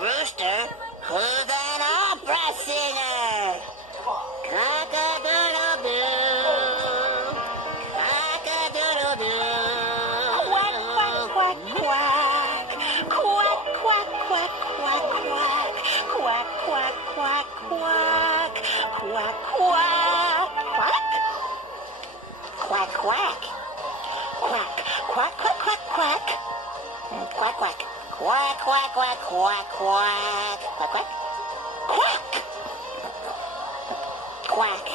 rooster who's an opera singer. Cock-a-doodle-doo. Cock-a-doodle-doo. Quack, quack, quack, quack. Quack, quack, quack, quack, quack. Quack, quack, quack, quack. Quack, quack. Quack? Quack, quack. Quack, quack, quack, quack, quack. Quack, quack. Quack, quack, quack, quack, quack. Quack, quack. Quack! Quack.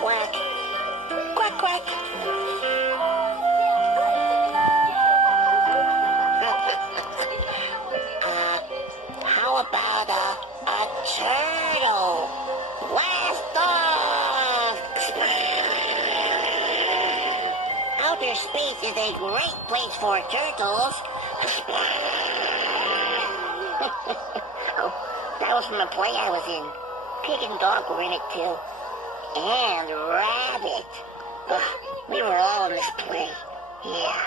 Quack. Quack, quack. How about a turtle? Blast off! Outer space is a great place for turtles. Oh, that was from a play I was in. Pig and dog were in it too. And rabbit. We were all in this play. Yeah.